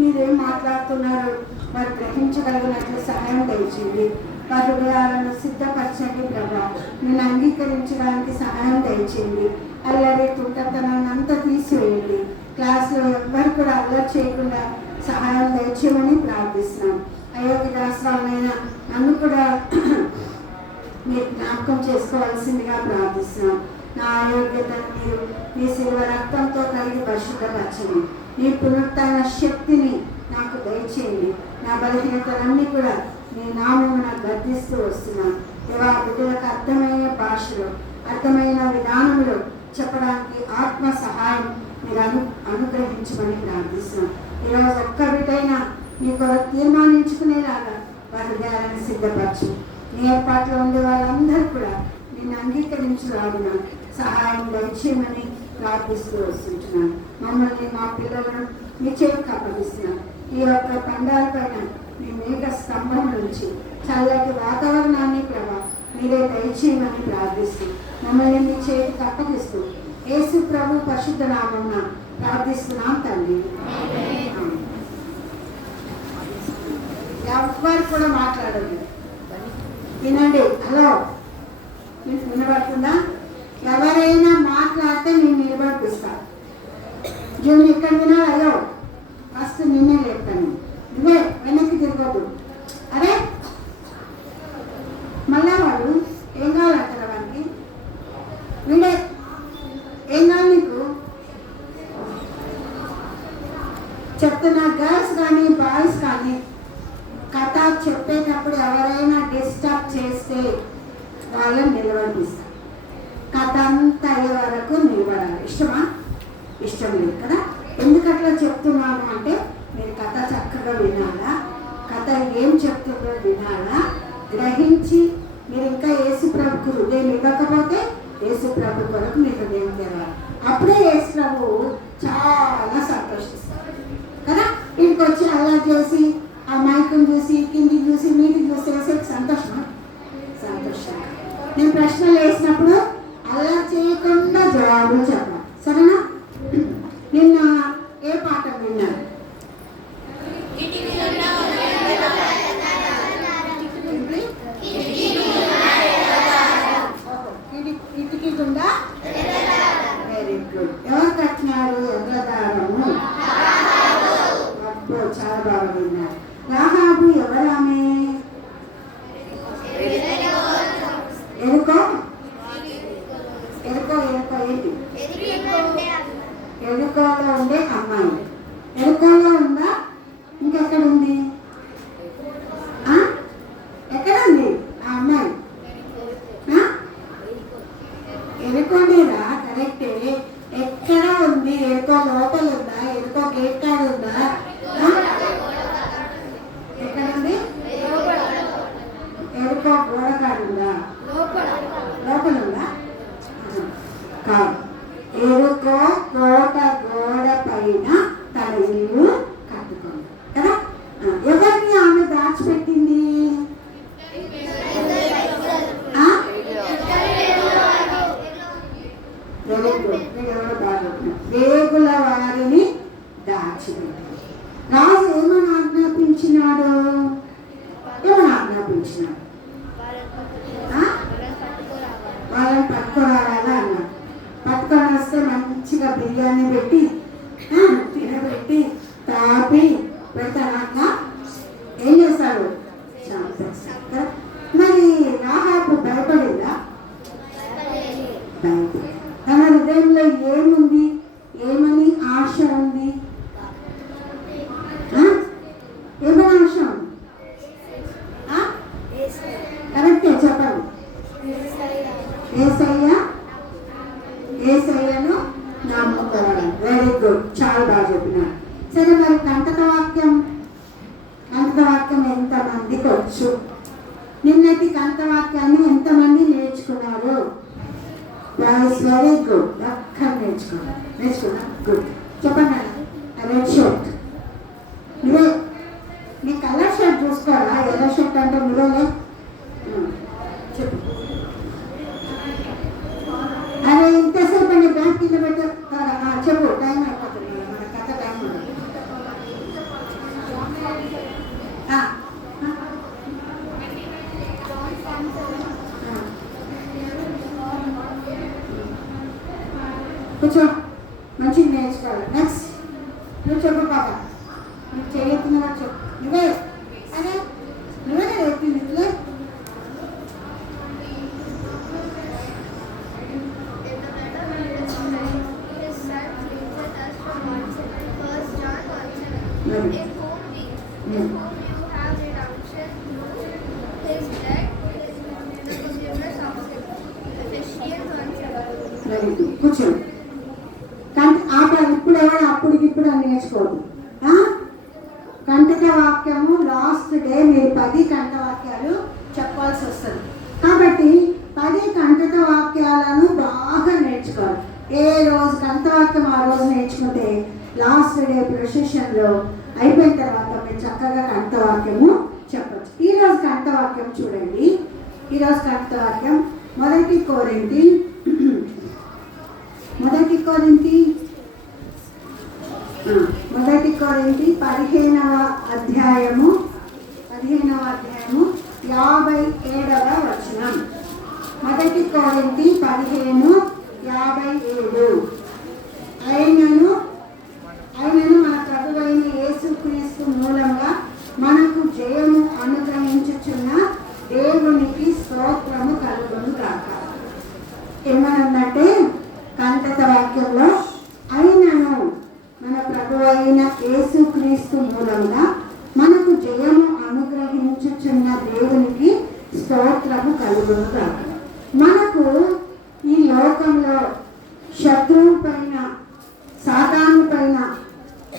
మీరేం మాట్లాడుతున్నారో వారు గ్రహించగలిగినట్లు సహాయం దయచేయండి. వారి హృదయాలను సిద్ధపరచండి ప్రభా. నేను అంగీకరించడానికి సహాయం దయచేయండి. అల్లరి తుంటతనాన్ని అంతా తీసివేయండి. క్లాసులో ఎవ్వరు కూడా అల్లరి చేయకుండా సహాయం దయచేయమని ప్రార్థిస్తున్నాం. అయోగ్య దాసరాలైన నన్ను కూడా మీరు జ్ఞాపకం చేసుకోవాల్సిందిగా ప్రార్థిస్తున్నాం. నా అయోగ్యతను మీరు మీ శిలువ రక్తంతో కలిగి పరిశుద్ధపరచండి. మీ పునరుత్థాన శక్తిని నాకు దయచేయండి. నా బలహీనతలన్నీ కూడా మీ నామమున గర్దిస్తూ వస్తున్నాను. దేవా, బిడ్డలకు అర్థమయ్యే భాషలో అర్థమైన విధానంలో చెప్పడానికి ఆత్మ సహాయం మీరు అనుగ్రహించమని ప్రార్థిస్తున్నాం. ఈరోజు ఒక్క బిడ్డైనా మీ కొరకు తీర్మానించుకునేలాగా వారి హృదయాలను సిద్ధపరచు. మీ ఏర్పాట్లో ఉండే వాళ్ళందరూ కూడా నేను అంగీకరించలాగిన సహాయం దయచేయమని ప్రార్థిస్తూ వస్తుంటున్నాను. మమ్మల్ని మా పిల్లలను మీ చేతికి అప్పగిస్తున్నాను. ఈ యొక్క పండాల పైన మీ మేక స్తంభం నుంచి చల్లటి వాతావరణాన్ని ప్రభా మీరే దయచేయమని ప్రార్థిస్తూ మమ్మల్ని మీ చేతికి అప్పగిస్తూ యేసు ప్రభు పరిశుద్ధ నామమున ప్రార్థిస్తున్నాం తండ్రి. ఎవ్వరు కూడా మాట్లాడండి, వినండి. హలో, మీకు వినబడుతుందా? ఎవరైనా మాట్లాడితే నేను నిలబడిపిస్తాను. జూన్ ఇక్కడ వినాలి. అయ్యో, ఫస్ట్ నిన్నే లేపుతాను. నువ్వే వెనక్కి తిరగదు. అరే, మళ్ళా వాడు ఏం కావాలంటారా? వాడికి వీడే ఏం కావాలి నీకు చెప్తున్నా. గర్ల్స్ కానీ బాయ్స్ కానీ కథ చెప్పేటప్పుడు ఎవరైనా డిస్టర్బ్ చేస్తే వాళ్ళని నిలబడిస్తారు. కథ అంతా అయ్యే వరకు నిలబడాలి. ఇష్టమా? ఇష్టం లేదు కదా. ఎందుకట్లా చెప్తున్నాను అంటే మీరు కథ చక్కగా వినాలా, కథ ఏం చెప్తుందో వినాలా, గ్రహించి మీరు ఇంకా యేసు ప్రభుకు హృదయం ఇవ్వకపోతే యేసు ప్రభు కొరకు మీ హృదయం తెరవాలి. అప్పుడే యేసు ప్రభు చాలా సంతోషిస్తారు కదా. ఇంటికి వచ్చి అలా చేసి ఆ మైకుని చూసి కిందికి చూసి మీదికి చూసి వేసే సంతోషమా? సంతోషం. నేను ప్రశ్నలు వేసినప్పుడు అలా చేయకుండా జవాబులు చెప్పాలి, సరేనా? నిన్న ఏ పాట విన్నాను? కిటికీ గుండా. Very good. ఎవరు కట్టినారు ఎర్రదారము? అబ్బో, చాలా బాగా విన్నారు. రాహాబు ఎవరామె? ఎరుకో ఎరుకో ఎరుకో ఏంటి? ఎరుకోలో ఉండే అమ్మాయి. ఎరుకోలో ఉందా? ఇంకెక్కడ ఉంది? ఎక్కడ ఉంది ఆ అమ్మాయి? ఎరుకోనేరా? కరెక్టే. ఎక్కడ ఉంది? ఎరుకో లోపల ఉందా? ఎరుకో గేట్ కాడ ఉందా? ఎక్కడ ఉంది? ఎరుకో గోడ కాడ ఉందా? లోపల ఉందా? కాదు. ఎరుకో కోట గోడ పైన తన ఇల్లు కట్టుకుంది కదా. ఎవరిని ఆమె దాచిపెట్టింది? వేగుల వారిని దాచిపెట్టింది. రాజు ఏమని ఆజ్ఞాపించినాడు? ఏమని ఆజ్ఞాపించినాడు? వాళ్ళని పట్టుకోరావాలా అన్నాడు. పట్టుకొని వస్తే మంచిగా బిర్యానీ పెట్టి తినబెట్టి తాపి పెడతాక ఏం చేస్తాడు? చంపేస్తాడు. మరి రాహాబు భయపడిందా? భయపడి. తన హృదయంలో ఏముంది? ఏమని ఆశ ఉంది? ఏమని ఆశ ఉంది? కరెక్టే చెప్పండి. ఏసయ్యను నమ్ముకోవడం. వెరీ గుడ్, చాలా బాగా చెప్పినారు. సరే, మరి కంటకవాక్యం ఎంతమందికి వచ్చు? నిన్నటి కంటవాక్యాన్ని ఎంతమంది నేర్చుకున్నారు? Very good. ఒక్కరు నేర్చుకున్నా. గుడ్. చెప్పండి. రెడ్ షర్ట్ నువ్వే. నీ కలర్ షర్ట్ చూసుకోవాలా? ఎల్లో షర్ట్ అంటే నువ్వేలే. చెప్పు. అరే, ఇంతసేపు నీ బ్యాంక్ కింద పెట్టారు. చెప్పు, టైం అయిపోతుంది. మన కథ టైం ఉంది. ఆ, కూర్చో, మంచిగా నేర్చుకోవాలి. నెక్స్ట్ నువ్వు చెప్పు పాప, నువ్వు చేయొద్దున్నా చెప్పు. నువ్వే అదే నువ్వే చెప్పింది ఇట్లా. కూర్చోండి. కానీ ఆట ఇప్పుడు ఎవరు అప్పుడికిప్పుడు అని నేర్చుకోవద్దు. కంటక వాక్యము లాస్ట్ డే మీరు 10 కంట వాక్యాలు చెప్పాల్సి వస్తుంది. కాబట్టి 10 కంటక వాక్యాలను బాగా నేర్చుకోవాలి. ఏ రోజు కంఠవాక్యం ఆ రోజు నేర్చుకుంటే లాస్ట్ డే ప్రొసెషన్లో అయిపోయిన తర్వాత మీరు చక్కగా కంఠవాక్యము చెప్పచ్చు. ఈరోజు కంఠవాక్యం చూడండి. ఈరోజు కంఠవాక్యం 1 కొరింథీ 15వ అధ్యాయము 57వ వచనం. 1 కొరింథీ 15:57. ఆయనను మన ప్రభువైన యేసుక్రీస్తు మూలంగా మనకు జయము అనుగ్రహించుచున్న దేవునికి స్తోత్రము కలుగును గాక. ఏమనుందంటే కంటక వాక్యంలో అయినను మన ప్రభువైన యేసుక్రీస్తు మూలంగా మనకు జయము అనుగ్రహించుచున్న దేవునికి స్తోత్రము కలుగును గాక. మనకు ఈ లోకంలో శత్రువు పైన, సాతాను పైన,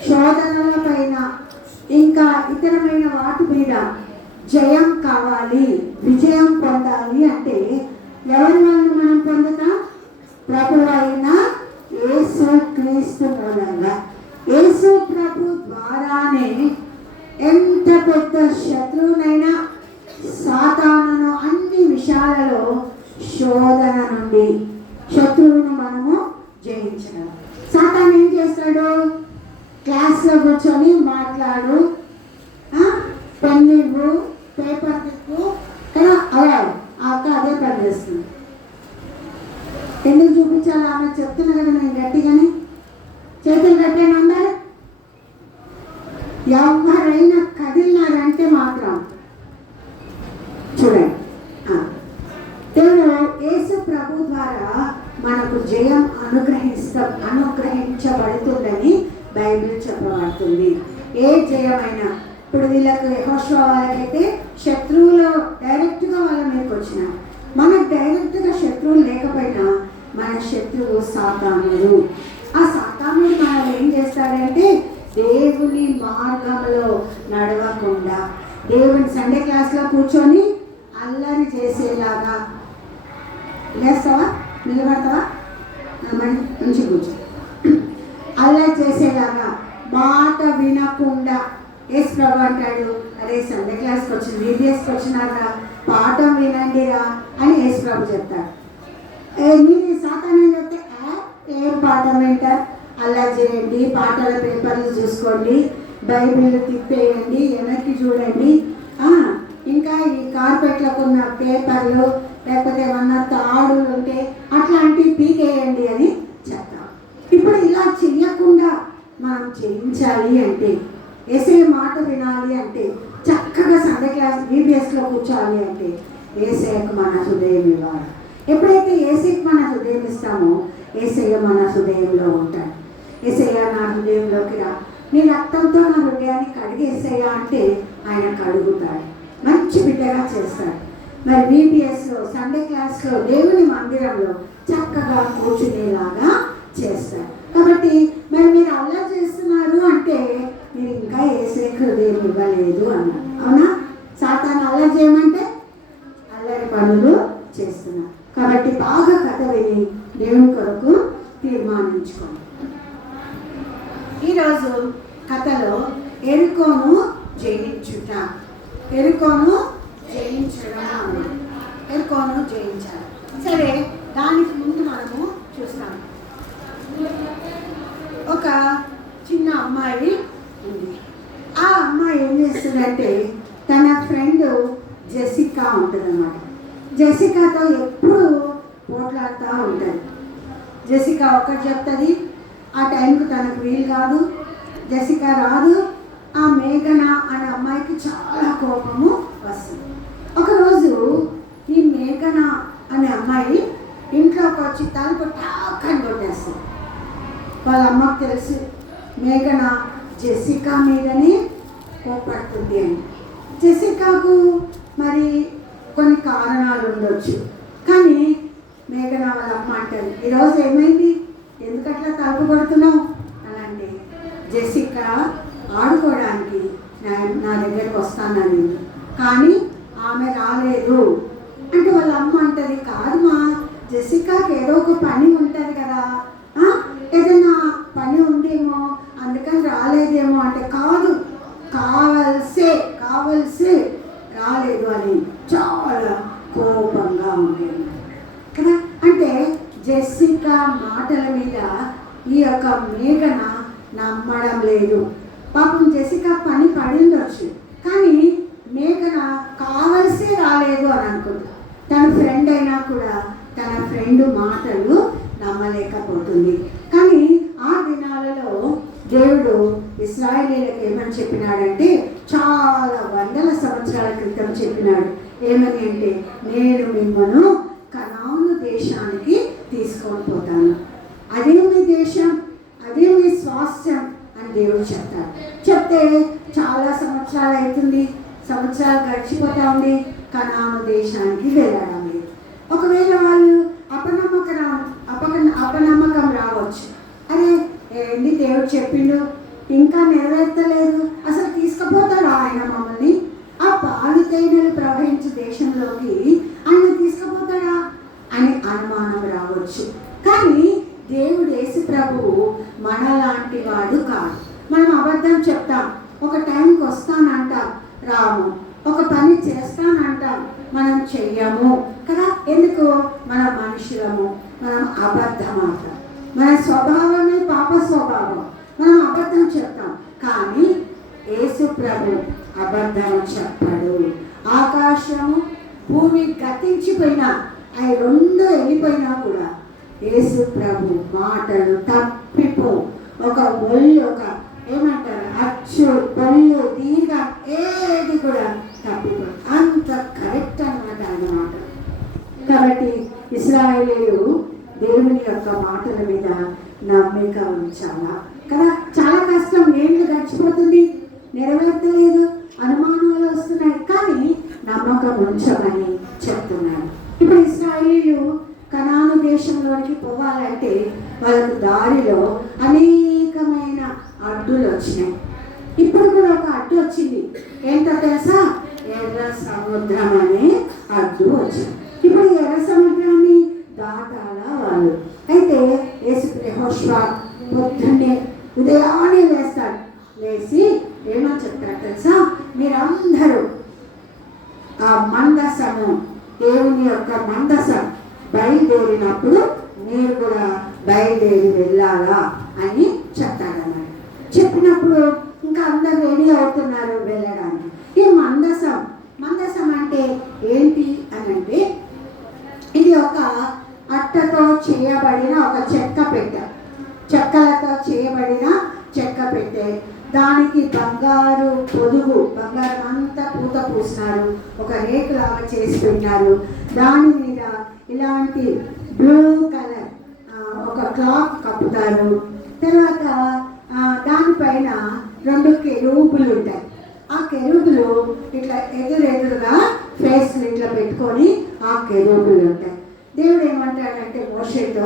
శోధనల పైన, ఇంకా ఇతరమైన వాటి మీద జయం కావాలి, విజయం పొందాలి అంటే ఎవరి వల్ల మనం పొందుతాం? ప్రభువైన యేసుక్రీస్తు మూలంగా. యేసు ప్రభు ద్వారానే ఎంత పెద్ద శత్రువునైనా, సాతానును అన్ని విషయాలలో శోధన నుండి శత్రువును మనము జయించడం. సాతాను ఏం చేస్తాడు? క్లాస్లో కూర్చొని మాట్లాడు, పెన్ ఇవ్వు, పేపర్ తిప్పు, కానీ అలా అక్క అదే పని చేస్తుంది. ఎందుకు చూపించాలి? ఆమె చెప్తున్నా కదా నేను గట్టిగానే. చేతులు కట్టాను అందరు. ఎవరైనా కదిలినారంటే మాత్రం చూడండి, దేవుడు యేసు ప్రభు ద్వారా మనకు జయం అనుగ్రహించబడుతుందని బైబిల్ చెప్పబడుతుంది. ఏ జయమైనా ఇప్పుడు వీళ్ళకు యెహోషువ వాళ్ళకైతే శత్రువులు డైరెక్ట్గా వాళ్ళ మీదకి వచ్చిన, మనకు డైరెక్ట్గా శత్రువులు లేకపోయినా మన శత్రువు సాతానుడు. ఆ సాతానుడు మనం ఏం చేస్తాడంటే దేవుని మార్గంలో నడవకుండా దేవుని సండే క్లాస్లో కూర్చొని అల్లరి చేసేలాగా, లేస్తావా, నిలబడతావా, మంచి కూర్చో, అల్లరి చేసేలాగా, మాట వినకుండా. యేసు ప్రభు అంటాడు, అరే సండే క్లాస్కి వచ్చిన VBSకి వచ్చినారా, పాఠం వినండిరా అని యేసు ప్రభు చెప్తాడు. మీరు సాతాను చెప్తే ఏం పాఠం వింటారు? అల్లరి చేయండి, పాటల పేపర్లు చూసుకోండి, బైబిల్ తిప్పేయండి, వెనక్కి చూడండి, ఇంకా ఈ కార్పెట్లకు ఉన్న పేపర్లు లేకపోతే ఏమన్నా తాడులు ఉంటే అట్లాంటివి పీకేయండి అని చెప్తాం. ఇప్పుడు ఇలా చెయ్యకుండా మనం చేయించాలి అంటే, ఏసే మాట వినాలి అంటే, చక్కగా సండే క్లాస్ VBSలో కూర్చోాలి అంటే ఏసయ్యకు మన హృదయం ఇవ్వాలి. ఎప్పుడైతే ఏసయ్యకు మన హృదయం ఇస్తామో ఏసయ్య మన హృదయంలో ఉంటాడు. ఏసయ్య నా హృదయంలోకి రా, నీ రక్తంతో నా హృదయాన్ని కడిగేసయ్య అంటే ఆయన కడుగుతాడు, మంచి బిడ్డగా చేస్తాడు. మరి VBSలో సండే క్లాస్లో దేవుని మందిరంలో చక్కగా కూర్చునేలాగా చేస్తాడు. కాబట్టి మరి మీరు అలా చేస్తున్నారు అంటే మీరు ఇంకా యేసయ్య హృదయం ఇవ్వలేదు అన్నారు. అవునా? సాతాను అల్లరి చేయమంటే అల్లరి పనులు చేస్తున్నారు. కాబట్టి బాగా కథ విని దేవుని కొరకు తీర్మానించుకోండి. ఈరోజు కథలో ఎరుకోను జయించుట, ఎరుకోను జయించడం, ఎరుకోను జయించాలి. సరే, దానికి ముందు మనము చూస్తాము. ఒక చిన్న అమ్మాయి ఉంది. ఆ అమ్మాయి ఏం చేస్తుందంటే తన ఫ్రెండ్ జెసికా ఉంటుందన్నమాట. జెసికాతో ఎప్పుడు పోట్లాడుతూ ఉంటుంది. జెసికా ఒకటి చెప్తుంది, ఆ టైంకి తనకు వీలు కాదు, జెసికా రాదు. ఆ మేఘన అనే అమ్మాయికి చాలా కోపము వస్తుంది. ఒకరోజు ఈ మేఘన అనే అమ్మాయి ఇంట్లోకి వచ్చి తలుపు టాక్కని కొట్టేస్తుంది. వాళ్ళ అమ్మకు తెలుసు మేఘన జెసికా మీదనే కోపడుతుంది అని. జెసికాకు మరి కొన్ని కారణాలు ఉండొచ్చు, కానీ మేఘన వాళ్ళ అమ్మ అంటారు, ఈరోజు ఏమైంది, ఎందుకట్లా తలుపు కొడుతున్నావు అని అంటే, జెసికా ఆడుకోవడానికి నా దగ్గరకు వస్తానని, కానీ ఆమె రాలేదు అంటే వాళ్ళ అమ్మ అంటది, కాదుమా జెసికాకి ఏదో ఒక పని ఉంటుంది కదా, ఏదైనా పని ఉందేమో అందుకని రాలేదేమో అంటే, కాదు కావలసే రాలేదు అని చాలా కోపంగా ఉండేది కదా. అంటే జెసికా మాటల మీద ఈ యొక్క మేఘన నమ్మడం లేదు. పాపం జెసికా పని పడిందొచ్చు, కానీ మేఘన కావలసే రాలేదు అని అనుకుంటా. తన ఫ్రెండ్ అయినా కూడా తన ఫ్రెండ్ మాటలు నమ్మలేకపోతుంది. కానీ ఆ దినాలలో దేవుడు ఇశ్రాయేలీయులకు ఏమని చెప్పినాడంటే, చాలా వందల సంవత్సరాల క్రితం చెప్పినాడు. ఏమని అంటే, నేను మిమ్మల్ని కనాను దేశానికి తీసుకొని పోతాను, అదే మీ దేశం, అదే మీ స్వాస్థ్యం అని దేవుడు చెప్తాడు. చెప్తే చాలా సంవత్సరాలు అవుతుంది, సంవత్సరాలు గడిచిపోతా ఉంది, కనాను దేశానికి వెళ్ళడం లేదు. ఒకవేళ వాళ్ళు అపనమ్మకం రావచ్చు, అరే ఏంటి దేవుడు చెప్పిండు ఇంకా నెరవేర్తలేదు, అసలు తీసుకుపోతాడు ఆయన మమ్మల్ని ఆ పాలు తేనెలు ప్రవహించే దేశంలోకి ఆయన తీసుకుపోతాడా అని అనుమానం రావచ్చు. కానీ దేవుడు యేసు ప్రభువు మనలాంటి వాడు కాదు. మనం అబద్ధం చెప్తాం, ఒక టైంకి వస్తానంటాం, రాము, ఒక పని చేస్తానంటాం, మనం చెయ్యము కదా. ఎందుకు? మన మనుషులము, మనం అబద్ధమాడతాం, మన స్వభావమే పాప స్వభావం, మనం అబద్ధం చెప్తాం. కానీ యేసు ప్రభు అబద్ధం చెప్పాడు. ఆకాశము భూమి గతించిపోయినా, అవి రెండు వెళ్ళిపోయినా కూడా యేసు ప్రభు మాటలు తప్పిపో. ఒక ఒళ్ళు, ఒక ఏమంటారు, అచ్చు, బొల్లు, దీర్ఘ ఏది కూడా తప్పిపో, అంత కరెక్ట్ అన్నమాట ఆయన మాట. కాబట్టి ఇశ్రాయేలీయులు దేవుని యొక్క మాటల మీద నమ్మిక ఉంచాలా కదా. చాలా కష్టం, ఏళ్ళు గడిచిపోతుంది, నెరవేర్తలేదు, అనుమానాలు వస్తున్నాయి, కానీ నమ్మకం ఉంచమని చెప్తున్నాను. ఇప్పుడు ఇశ్రాయేలీయులు కనాను దేశంలోకి పోవాలంటే వాళ్ళకు దారిలో అనేకమైన అడ్డులు వచ్చినాయి. ఇప్పుడు కూడా ఒక అడ్డు వచ్చింది, ఏంటో తెలుసా? ఎర్ర సముద్రం అనే అడ్డు వచ్చింది. ఇప్పుడు ఎర్ర సముద్రాన్ని దాటాలా వాళ్ళు. అయితే యెహోషువ పొద్దున్నే ఉదయాన్నే లేస్తాడు, లేచి ఏమని చెప్తాడు తెలుసా? మీరందరూ ఆ మందసము, దేవుని యొక్క మందసం బయలుదేరినప్పుడు మీరు కూడా బయలుదేరి వెళ్ళాలా అని చెప్తాడన్నమాట. చెప్పినప్పుడు ఇంకా అందరు రెడీ అవుతున్నారు వెళ్ళడానికి. ఈ మందసం అంటే ఏంటి అని అంటే, ఇది ఒక అట్టతో చేయబడిన ఒక చెక్క పెట్టె, చెక్కలతో చేయబడిన చెక్క పెట్టె. దానికి బంగారు పొదుగు, బంగారం అంతా పూత పూసినారు, ఒక రేకులాగా చేసి పెట్టినారు. దాని మీద ఇలాంటి బ్లూ కలర్ ఒక క్లాత్ కప్పుతారు. తర్వాత దానిపైన 2 కెరూబులు ఉంటాయి. ఆ కెరూబులు ఇట్లా ఎదురుగా ఫేస్లు ఇట్లా పెట్టుకొని ఆ కెరూబులు ఉంటాయి. దేవుడు ఏమంటాడంటే మోషేతో,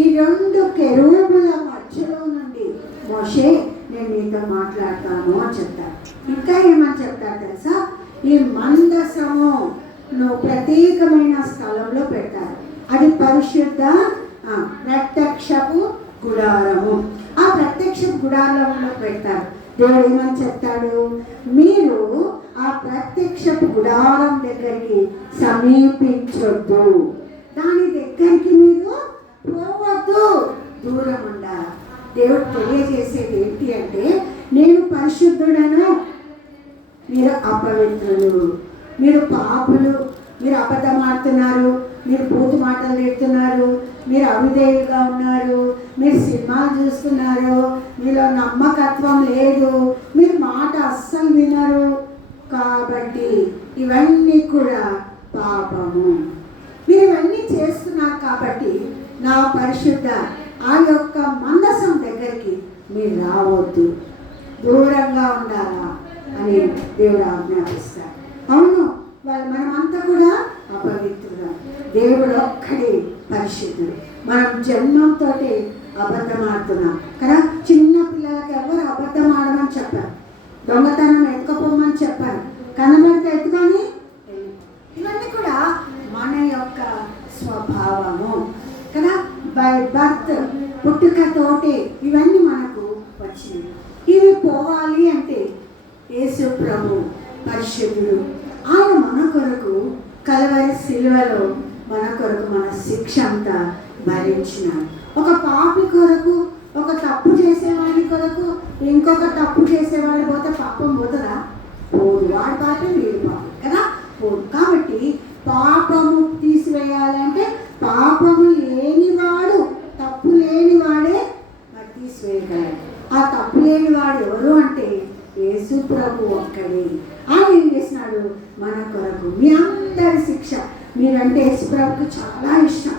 ఈ 2 కెరూబుల మధ్యలో నుండి మోషే నేను నీతో మాట్లాడతాను అని చెప్తాను. ఇంకా ఏమని చెప్తాడు తెలుసా? ఈ మందసము నువ్వు ప్రత్యేకమైన స్థలంలో పెడతారు, అది పరిశుద్ధ ప్రత్యక్షపు గుడారము. ఆ ప్రత్యక్ష గుడారంలో పెడతారు. దేవుడు ఏమని చెప్తాడు? మీరు ఆ ప్రత్యక్షపు గుడారం దగ్గరికి సమీపించొద్దు, దాని దగ్గరికి మీరు పోవద్దు, దూరం ఉండాలి. దేవుడు తెలియజేసేది ఏంటి అంటే, నేను పరిశుద్ధుడను, మీరు అపవిత్రులు, మీరు పాపులు, మీరు అబద్ధం ఆడుతున్నారు, మీరు బూతు మాటలు పెడుతున్నారు, మీరు అవిధేయులుగా ఉన్నారు, మీరు సినిమాలు చూస్తున్నారు, మీలో నమ్మకత్వం లేదు, మీరు మాట అస్సలు వినరు. కాబట్టి ఇవన్నీ కూడా పాపము. మీరు ఇవన్నీ చేస్తున్నారు కాబట్టి నా పరిశుద్ధ ఆ యొక్క మందసం దగ్గరికి మీరు రావద్దు, దూరంగా ఉండాలా అని దేవుడు ఆజ్ఞాపిస్తాడు. అవును, మనమంతా కూడా అపవిత్రులు, దేవుడు ఒక్కడే పరిశుద్ధుడు. మనం జన్మంతో అబద్ధం ఆడుతున్నాం కదా. చిన్న పిల్లలకి ఎవరు అబద్ధం ఆడమని చెప్పారు, దొంగతనం ఎత్తుకపోమని చెప్పారు, కనబడితే ఎత్తుకొని. ఇవన్నీ కూడా మన యొక్క స్వభావము కదా. బై బర్త్, పుట్టుకతోటి ఇవన్నీ మనకు వచ్చినాయి. ఇవి పోవాలి అంటే యేసు ప్రభు పరిశుద్ధుడు, ఆయన మన కొరకు కల్వరి సిలువలో మన కొరకు మన శిక్ష అంతా భరించినాడు. ఒక పాపి కొరకు, ఒక తప్పు చేసేవాడి కొరకు ఇంకొక తప్పు చేసేవాడి పోతే పాపం పోతుందా? పోదు. వాడి పాపం వీడి పాపం కదా, పోదు. కాబట్టి పాపము తీసివేయాలంటే పాపము లేనివాడు, తప్పు లేనివాడే మరి తీసివేయగలడు. ఆ తప్పు లేనివాడు ఎవరు అంటే యేసు ప్రభు ఒక్కడే. ఆయన ఏం చేసినాడు మన కొరకు? మీ అందరి శిక్ష. మీరంటే యేసు ప్రభుకి చాలా ఇష్టం,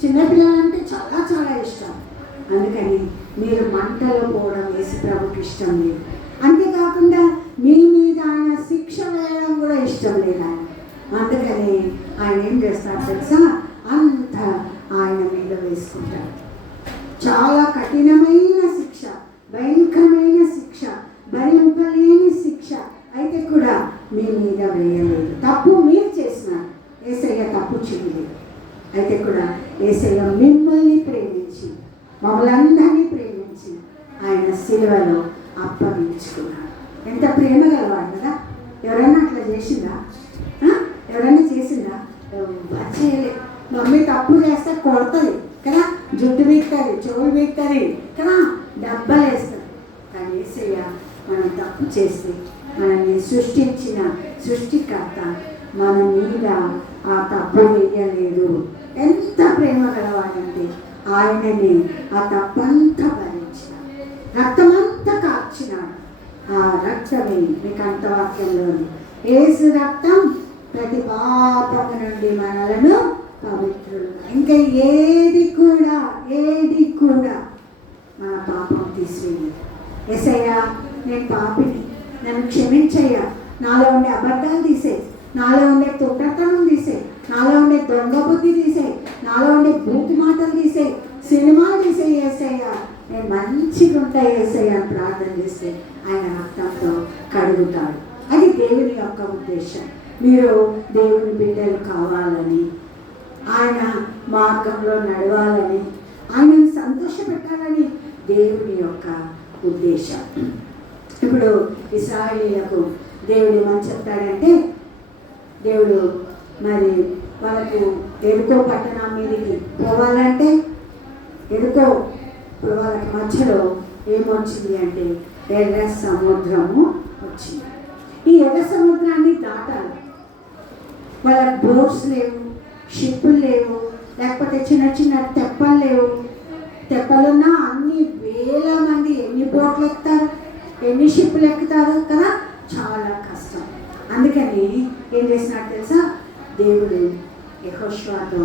చిన్నపిల్లలంటే చాలా చాలా ఇష్టం. అందుకని మీరు మంటలో పోవడం యేసు ప్రభుకి ఇష్టం లేదు. అంతేకాకుండా మీ మీద ఆయన శిక్ష వేయడం కూడా ఇష్టం లేదు ఆయన. అందుకని ఆయన ఏం చేస్తాడు తెలుసా? అంత ఆయన మీద వేసుకుంటాడు. చాలా కఠినమైన శిక్ష, భయంకరమైన శిక్ష, భరింపలేని శిక్ష అయితే కూడా మీ మీద వేయలేదు. తప్పు మీరు చేసినారు, యేసయ్య తప్పు చేయలేదు. అయితే కూడా యేసయ్య మిమ్మల్ని ప్రేమించి, మమ్మల్ని ప్రేమించి ఆయన సిలువలో అప్పగించుకున్నాడు. ఎంత ప్రేమ గలవాడు కదా. ఎవరైనా అట్లా చేసిందా? ఎవరైనా చేసిందా? చేయలే. మమ్మీ తప్పు చేస్తే కొడుతుంది కదా, జుట్టు బీక్తుంది, చెవులు బీక్తుంది కదా, డబ్బలు వేస్తుంది. కానీ యేసయ్య మనం తప్పు చేస్తే మనల్ని సృష్టించిన సృష్టికర్త మన మీద ఆ తప్పు వేయలేదు. ఎంత ప్రేమ గలవాడంటే ఆయనని ఆ తప్పంతా భరించినాడు, రక్తమంతా కార్చినాడు. ఆ రక్తమే మీకు అంతవాక్యంలోని యేసు రక్తం ప్రతి పాపము నుండి మనలను పవిత్రులు. ఇంకా ఏది కూడా మన పాపం తీసివేయదు. యేసయ్యా నేను పాపిని, నన్ను క్షమించయ్యా, నాలో ఉండే అబద్ధాలు తీసేయి, నాలో ఉండే తొట్టతనం తీసేయి, నాలో ఉండే దొంగ బుద్ధి తీసేయి, నాలో ఉండే బూతి మాటలు తీసేయి, సినిమాలు తీసేయి యేసయ్యా, నేను మంచిగా ఉంటాయి యేసయ్యా అని ప్రార్థన చేస్తే ఆయన రక్తంతో కడుగుతాడు. అది దేవుని యొక్క ఉద్దేశం. మీరు దేవుని బిడ్డలు కావాలని, ఆయన మార్గంలో నడవాలని, ఆయనను సంతోషపెట్టాలని దేవుని యొక్క ఉద్దేశం. ఇప్పుడు ఇశ్రాయేలీయులకు దేవుడు ఏమని చెప్తాడంటే, దేవుడు మరి వాళ్ళకు ఎరుకో పట్టణం మీదకి పోవాలంటే, ఎరుకో వాళ్ళకి మధ్యలో ఏమొచ్చింది అంటే ఎర్ర సముద్రము వచ్చింది. ఈ ఎర్ర సముద్రాన్ని దాటాలి. వాళ్ళకి బోట్స్ లేవు, షిప్పులు లేవు, లేకపోతే చిన్న చిన్న తెప్పలు లేవు. తెప్పలున్నా అన్ని వేల మంది ఎన్ని బోట్లు ఎక్కుతారు, ఎన్ని షిప్పులు ఎక్కుతారు కదా, చాలా కష్టం. అందుకని ఏం చేసినట్టు తెలుసా? దేవుడు యెహోషువతో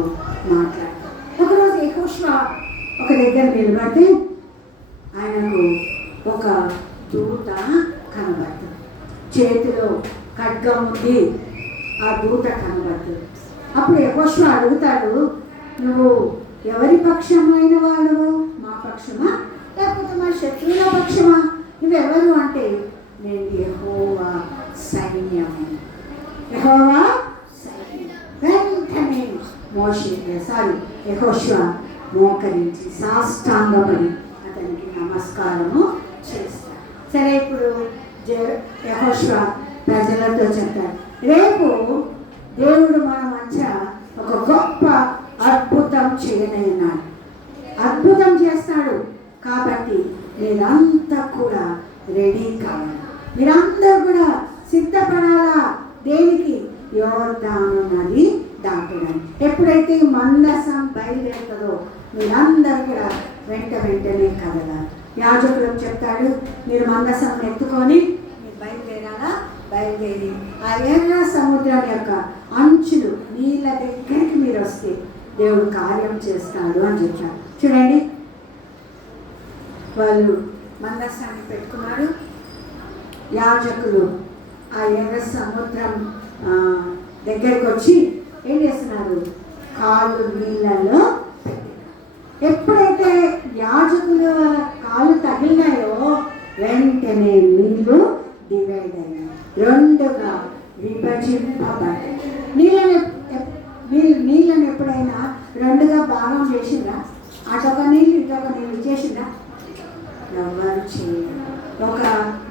మాట్లాడాడు. ఒకరోజు యెహోషువ ఒక దగ్గర నిలబడితే ఆయనకు ఒక దూత కనబడుతుంది. చేతిలో ఖడ్గం ఉంది, ఆ దూత కనబడుతుంది. అప్పుడు యెహోషువ అడుగుతాడు, నువ్వు ఎవరి పక్షమైన వాడు? మా పక్షమా లేకపోతే మా శత్రువుల పక్షమా? నువ్వెవరు అంటే నేను యెహోవా సైన్యము. యెహోవా సైన్యం. వెంటనే యెహోషువ మోకరించి సాష్టాంగపడి అతనికి నమస్కారము చేస్తాడు. సరే, ఇప్పుడు యెహోషువ ప్రజలతో చెప్తాడు, రేపు దేవుడు మన మధ్య ఒక గొప్ప అద్భుతం చేయనన్నాడు, అద్భుతం చేస్తాడు. కాబట్టి మీరంతా కూడా రెడీ కావాలి, మీరందరూ కూడా సిద్ధపడాలా. దేనికి? యోర్దాను నది దాటడానికి. ఎప్పుడైతే మందసం బయలుదేరుతుందో మీరందరూ కూడా వెంటనే కదలాలి. యాజకుడు చెప్తాడు, మీరు మందసం ఎత్తుకొని మీరు బయలుదేరాలా. బయలుదేరి ఆ ఎర్ర సముద్రం యొక్క అంచులు నీళ్ళ దగ్గరికి మీరు వస్తే దేవుడు కార్యం చేస్తాడు అని చెప్పాడు. చూడండి, వాళ్ళు మందసాన్ని పెట్టుకున్నారు. యాజకులు ఆ ఎర్ర సముద్రం దగ్గరికి వచ్చి ఏం చేస్తున్నారు? కాళ్ళు నీళ్ళల్లో పెట్టారు. ఎప్పుడైతే యాజకులు వాళ్ళ కాళ్ళు తగిలినాయో వెంటనే నీళ్ళు డివైడ్ అయ్యాయి, రెండుగా విభజింపబడ్డాయి. నీళ్ళని ఎప్పుడైనా రెండుగా భాగం చేసిందా? అటొక నీళ్ళు ఇటొక నీళ్ళు చేసిందా? ఎవరు చేయరు. ఒక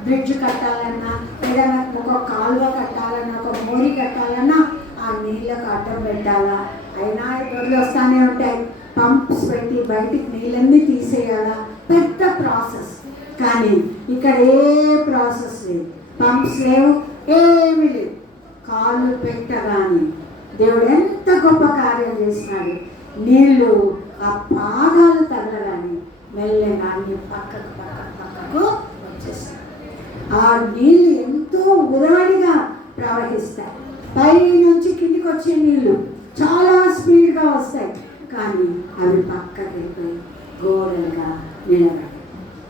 బ్రిడ్జ్ కట్టాలన్నా, ఏదైనా ఒక కాలువ కట్టాలన్నా, ఒక మోరి కట్టాలన్నా ఆ నీళ్ళకు అడ్డం పెట్టాలా? అయినా దొరలు వస్తానే ఉంటాయి. పంప్స్ పెట్టి బయటికి నీళ్ళన్నీ తీసేయాలా? పెద్ద ప్రాసెస్. కానీ ఇక్కడ ఏ ప్రాసెస్ లేదు, పంప్స్ లేవు, ఏమీ లేవు. కాళ్ళు పెట్టగానే దేవుడు ఎంత గొప్ప కార్యం చేసినాడు. నీళ్ళు ఆ పాదాలు తగలగానే మెల్లగా అన్ని పక్కకు వచ్చేస్తాయి. ఆ నీళ్ళు ఎంతో ఉదాడిగా ప్రవహిస్తాయి. పై నుంచి కిందికి వచ్చే నీళ్ళు చాలా స్పీడ్గా వస్తాయి, కానీ అవి పక్కకి వెళ్ళిపోయి గోడలుగా నిలబడి.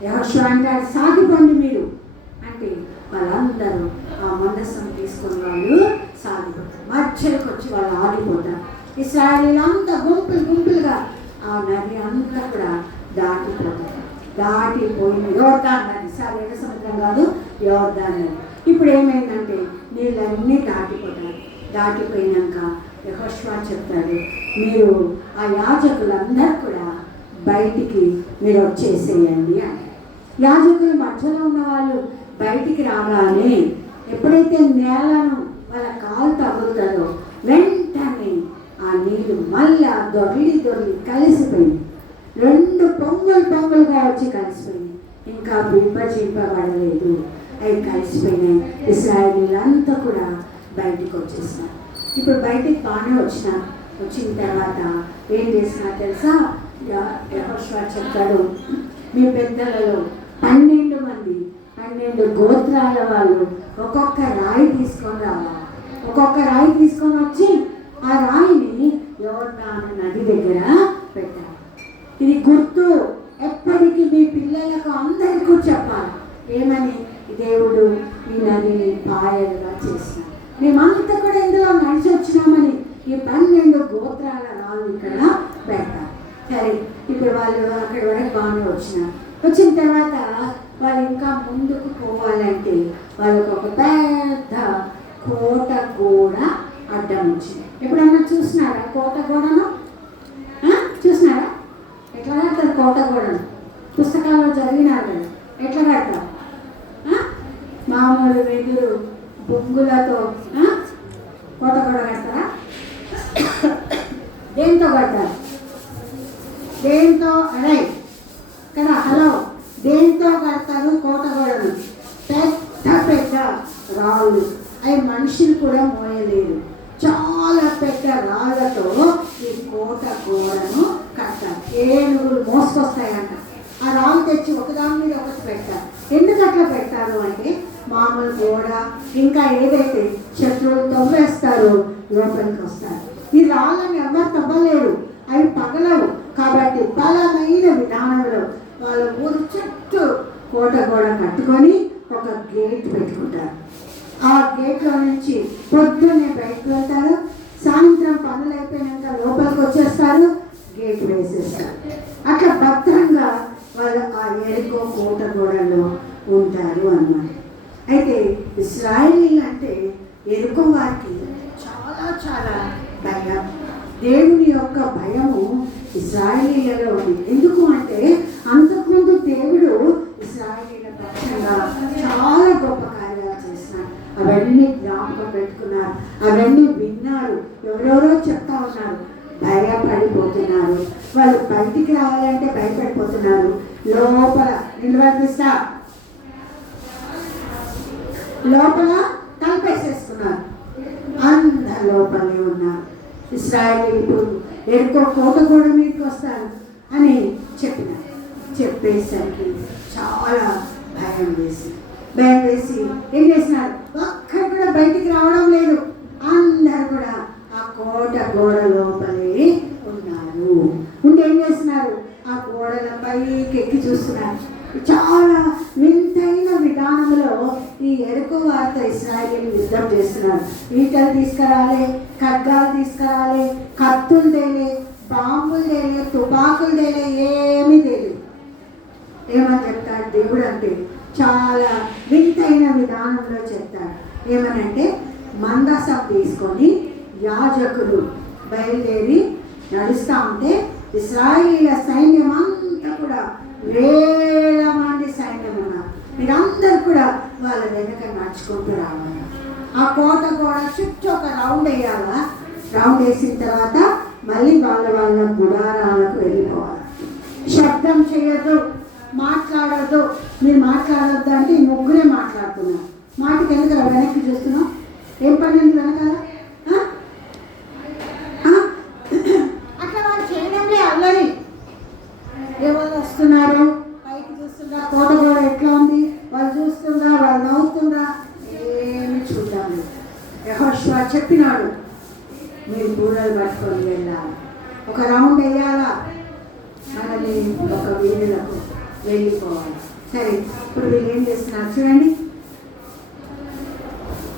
యెహోషువ అంటాడు, సాగిపోండి మీరు అంటే వాళ్ళందరూ ఆ మందసం తీసుకుని వాళ్ళు సాగిపోతారు. మధ్యలోకి వచ్చి వాళ్ళు ఆగిపోతారు. ఇశ్రాయేలీయులంతా గుంపులుగా ఆ నది అంతా కూడా దాటిపోతారు. దాటిపోయిన యోర్దాను నది, ఎర్ర సముద్రం కాదు, యోర్దాను నది. ఇప్పుడు ఏమైందంటే నీళ్ళన్నీ దాటిపోతారు. దాటిపోయినాక యెహోషువ చెప్తాడు, మీరు ఆ యాజకులందరూ కూడా బయటికి మీరు వచ్చేసేయండి అని. యాజకులు మధ్యలో ఉన్న వాళ్ళు బయటికి రాగానే ఎప్పుడైతే నేలను వాళ్ళ కాలు తగులుతుందో వెంటనే ఆ నీళ్ళు మళ్ళా దొర్లి కలిసిపోయింది. రెండు పొంగులుగా వచ్చి కలిసిపోయింది. ఇంకా విభజింపబడలేదు, అవి కలిసిపోయినాయి. ఇశ్రాయేలీయులంతా కూడా బయటికి వచ్చేసినారు. ఇప్పుడు బయటికి బాగానే వచ్చిన తర్వాత ఏం చేసినా తెలుసా? యెహోషువ చెప్తాడు, మీ పెద్దలలో 12 మంది 12 గోత్రాల వాళ్ళు ఒక్కొక్క రాయి తీసుకొని రావాలి. ఒక్కొక్క రాయి తీసుకొని వచ్చి ఆ రాయిని యోర్దాను నది దగ్గర పెట్టాలి. ఇది గుర్తు ఎప్పటికీ మీ పిల్లలకు అందరికీ చెప్పాలి. ఏమని? దేవుడు ఈ నదిని పాయలుగా చేసినాడు, మేమంతా కూడా ఇందులో నడిచి వచ్చినామని ఈ 12 గోత్రాల రాళ్ళు ఇక్కడ పెడతారు. సరే, ఇప్పుడు వాళ్ళు అక్కడి వరకు బాగానే వచ్చిన తర్వాత వాళ్ళు ఇంకా ముందుకు పోవాలంటే వాళ్ళకు ఒక పెద్ద కోట గోడ అడ్డం వచ్చింది. ఎప్పుడన్నా చూసినారా కోట గోడను? చూసినారా? ఎట్లా కడతారు కోట గోడను? పుస్తకాల్లో చదివినారు కదా. ఎట్లా కడతారు? మామూలు వెదురు బొంగులతో కోట గోడ కడతారా? దేంతో కడతారు? దేంతో? అదే కదా, హలో, దేంతో కడతారు కోట గోడను? పెద్ద రాళ్ళు, అవి మనుషులు కూడా మోయలేరు. చాలా పెద్ద రాళ్ళతో ఈ కోట గోడను కడతారు. ఏనుగులు మోసుకొస్తాయంట. ఆ రాళ్ళు తెచ్చి ఒకదాని మీద ఒకటి పెడతారు. ఎందుకు అట్లా పెడతారు అంటే మామూలు గోడ ఇంకా ఏదైతే శత్రువులు తవ్వేస్తారో లోపలికి వస్తారు. ఈ రాళ్ళని ఎవరు తవ్వలేరు, అవి పగలవు. కాబట్టి బలమైన విధానంలో వాళ్ళ ఊరు చుట్టూ కోట గోడ కట్టుకొని ఒక గేట్ పెట్టుకుంటారు. ఆ గేట్లో నుంచి పొద్దున్నే బయటకు వెళ్తారు, సాయంత్రం పనులు అయిపోయినాక లోపలికి వచ్చేస్తారు, గేట్ వేసేస్తారు. అట్లా భద్రంగా వాళ్ళు ఆ ఎరుకో కోట గోడలో ఉంటారు అన్నమాట. అయితే ఇశ్రాయేలీయులు అంటే ఎరుకో వారికి చాలా భయం. దేవుని యొక్క భయము ఇశ్రాయేలీయులలో ఉంది. ఎందుకు అంటే అంతకుముందు దేవుడు ఇశ్రాయేలీయుల పక్షంగా చాలా గొప్ప కార్యాలు చేసినారు. అవన్నీ జ్ఞాపకం పెట్టుకున్నారు, అవన్నీ విన్నారు. ఎవరెవరో చెప్తా ఉన్నారు, భయపడిపోతున్నారు. వాళ్ళు బయటికి రావాలంటే భయపడిపోతున్నారు. లోపల నిలబడిస్తా, లోపల తలపేసేసుకున్నారు. అందరు లోపలే ఉన్నారు. ఇశ్రాయేలీయులు ఎరుకో కోట కూడా మీదకి వస్తారు అని చెప్పినారు. చెప్పేసరికి చాలా భయం వేసి ఏం చేసినారు, ఒక్కరు కూడా బయటికి రావడం లేదు. అందరు కూడా ఆ కోట గోడ లోపలే ఉన్నారు. ఉంటే ఏం చేస్తున్నారు, ఆ గోడల పైకి ఎక్కి చూస్తున్నారు. చాలా వింతైన విధానంలో ఈ ఎరుకు వారితో ఇశ్రాయేలీయులు యుద్ధం చేస్తున్నారు. ఈటలు తీసుకురాలే, ఖడ్గాలు తీసుకురాలే, కత్తులు తేలే, బాంబులు తేలే, తుపాకులు తేలే, ఏమీ తేలేదు. ఏమని చెప్తాడు దేవుడు అంటే చాలా వింతైన విధానంలో చెప్తాడు. ఏమనంటే మందసం తీసుకొని యాజకులు బయలుదేరి నడుస్తూ ఉంటే ఇశ్రాయేలీయుల సైన్యం అంతా కూడా వేల మంది సైన్యం ఉన్నారు. మీరందరూ కూడా వాళ్ళ వెనక నడుచుకుంటూ రావాలి. ఆ కోట కూడా చుట్టూ ఒక రౌండ్ వేయాలా. రౌండ్ వేసిన తర్వాత మళ్ళీ వాళ్ళ గుడారాలకు వెళ్ళిపోవాలి. శబ్దం చేయొద్దు, మాట్లాడద్దు. మీరు మాట్లాడొద్దు అంటే ఈ ముగ్గురే మాట్లాడుతున్నారు. మాటకి ఎందుకు వెనక్కి చూస్తున్నాం? ఏం పని ఉంది వెనకాల? అట్లా వాళ్ళు చేయడంలే అల్లరి. ఎవరు వస్తున్నారు, పైకి చూస్తుండ్రా, కోట కూడా ఎట్లా ఉంది, వాళ్ళు చూస్తుండ్రా, వాళ్ళు నవ్వుతుండ్రా, ఏమి చూద్దాం. యెహోషువ చెప్పినాడు, మీరు బూరలు పట్టుకొని వెళ్ళాలి, ఒక రౌండ్ వేయాలా, మనల్ని ఒక వీధులకు వెళ్ళిపోవాలి. సరే, ఇప్పుడు వీళ్ళు ఏం చేస్తున్నారు చూడండి.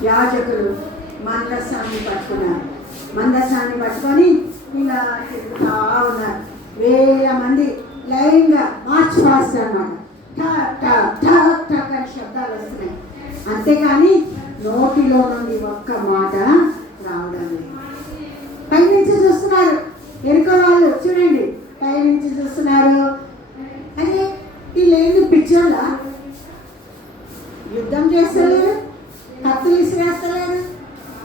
యాజకులు మందసాన్ని పట్టుకున్నారు. మందసాన్ని పట్టుకొని ఇలా తిరుగుతూ ఉన్నారు. వేల మంది లైన్గా మార్చ్ పాస్ట్ అనమాట. ఠక్ ఠక్ ఠక్ ఠక్ అని శబ్దాలు వస్తున్నాయి. అంతేకాని నోటిలో నుండి ఒక్క మాట రావడం లేదు. పైనుంచి చూస్తున్నారు ఎరుకో వాళ్ళు, చూడండి పైనుంచి చూస్తున్నారు. అదే వీళ్ళు ఏంది పిచ్చోళ్ళా? యుద్ధం చేస్తలేరు, కత్తులు ఇసిరేస్తలేరు,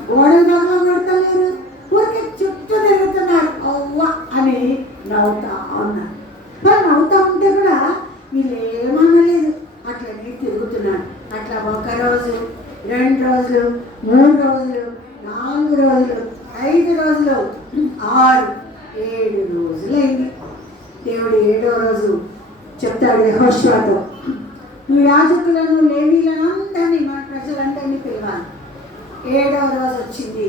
గోడలు బగలు కొడతలేరు, ఊరికే చుట్టూ తిరుగుతున్నారు. అవ్వ అని నవ్వుతా ఉన్నారు. వాళ్ళు నవ్వుతూ ఉంటే కూడా వీళ్ళు ఏమనలేదు, అట్లనే తిరుగుతున్నారు. అట్లా 1 రోజు, 2 రోజులు, 3 రోజులు, 4 రోజులు, 5 రోజులు, 6, 7 రోజులైంది. దేవుడు 7వ రోజు చెప్తాడు యెహోషువతో, నువ్వు యాజకులను, లేవీలను అందరినీ, మన ప్రజలందరినీ పిలవాలి. 7వ రోజు వచ్చింది.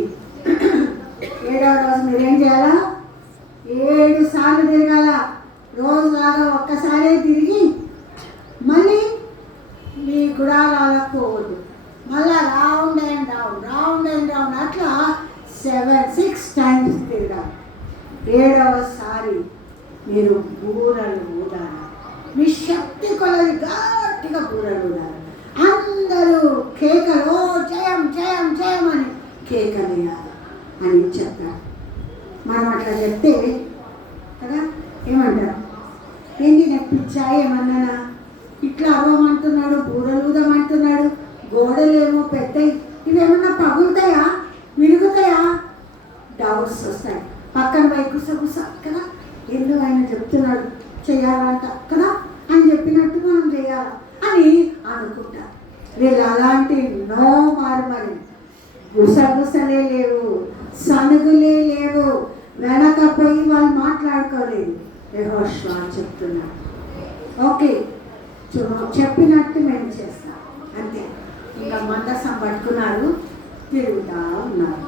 7వ రోజు మీరేం చేయాలా? 7 సార్లు తిరగాల. రోజులాగా ఒక్కసారే తిరిగి మళ్ళీ మీ గుడారాలకు పోవద్దు. మళ్ళా round and round, round and round, అట్లా 6 టైమ్స్ తిరగాలి. 7వసారి మీరు బూరలు ఊదాలి. మీ శక్తి కొలది గట్టిగా బూరలు ఊదాలి. అందరూ కేకలు, జయం జయం జయం అని కేకలేయాలి అని చెప్తారు. మనం అట్లా చెప్తే కదా ఏమంటారు, ఏంటి నెప్పించా, ఏమన్నానా, ఇట్లా అవ్వమంటున్నాడు, బూరలు ఊదమంటున్నాడు, గోడలేమో పెద్దవి, ఇవేమన్నా పగులుతాయా, విరుగుతాయా, డౌట్స్ వస్తాయి. పక్కన పోయి గుసగుస కదా, ఎందుకు ఆయన చెప్తున్నాడు చేయాలంట కదా అని చెప్పినట్టు మనం చేయాలి అని అనుకుంటారు. వీళ్ళు అలాంటి నో మరి గుసగుసలే లేవు, సనుగులే లేవు, వెనకపోయి వాళ్ళు మాట్లాడుకోలేదు. యెహోషువ చెప్తున్నాడు, ఓకే చెప్పినట్టు మేము చేస్తాం అంతే. ఇంకా మందసం పట్టుకున్నారు, తిరుగుతూ ఉన్నారు.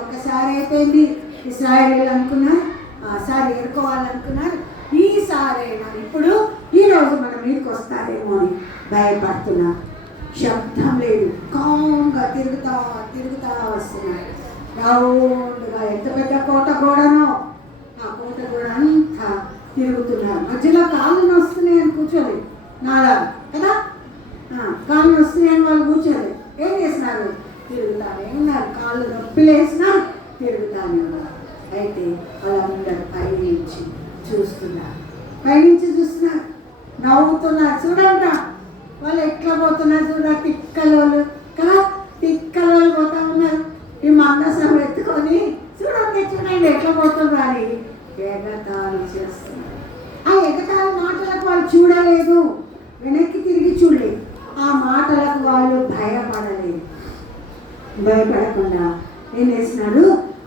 ఒకసారి అయిపోయింది. ఇశ్రాయేలీయులు అనుకున్నారు, సారి ఎరుకోవాలనుకున్నారు, ఈసారైనా ఇప్పుడు ఈరోజు మన మీదకి వస్తారేమో అని భయపడుతున్నారు. శబ్దం లేదు, కాంగా తిరుగుతా వస్తున్నారు. రౌండ్గా ఎంత పెద్ద కోట గోడనో ఆ కోట గోడ అంతా తిరుగుతున్నారు. మధ్యలో కాళ్ళు వస్తున్నాయని కూర్చోలేదు, నాలా కదా, కాళ్ళు వస్తున్నాయని వాళ్ళు కూర్చోలేదు. ఏం చేస్తున్నారు? తిరుగుతానే ఉన్నారు. కాళ్ళు నొప్పి లేసినా తిరుగుతానే ఉన్నారు. అయితే వాళ్ళందరూ పైనుంచి చూస్తున్నారు, నవ్వుతున్నారు. చూడంట వాళ్ళు ఎట్లా పోతున్నారు, చూడ తిక్కలోళ్ళు కదా, తిక్కలోళ్ళు పోతా ఉన్నారు. ఈ మందసం ఎత్తుకొని చూడండి ఎట్లా పోతున్నారు అని ఎగతాళి చేస్తున్నారు. ఆ ఎగతాళి మాటలకు వాళ్ళు చూడలేదు, వెనక్కి తిరిగి చూడలేదు. ఆ మాటలకు భయపడకుండా ఏం చేసినాడు,